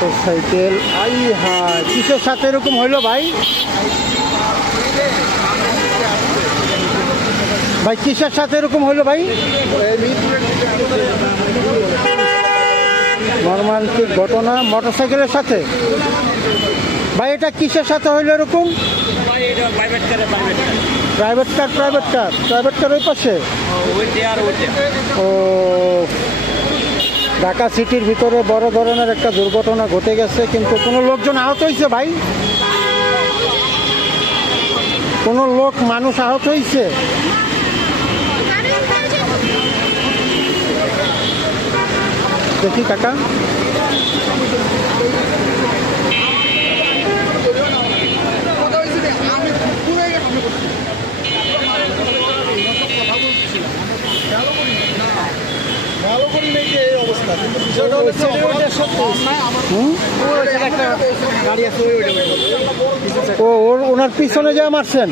Motor cycle. I হ্যাঁ, কিসের সাথে এরকম হইলো ভাই? ভাই কিসের সাথে এরকম হইলো ভাই? মর্মান্তিক ঘটনা মোটর সাইকেলের সাথে। ভাই এটা কিসের সাথে হইলো এরকম? প্রাইভেট কার ওই পাশে। ও, ঢাকা সিটির ভিতরে বড় ধরনের একটা দুর্ঘটনা ঘটে গেছে, কিন্তু কোনো লোকজন আহত হয়েছে ভাই? কোনো মানুষ আহত হয়েছে? দেখি কাকা। ও, ওনার পিছনে যা মারছেন?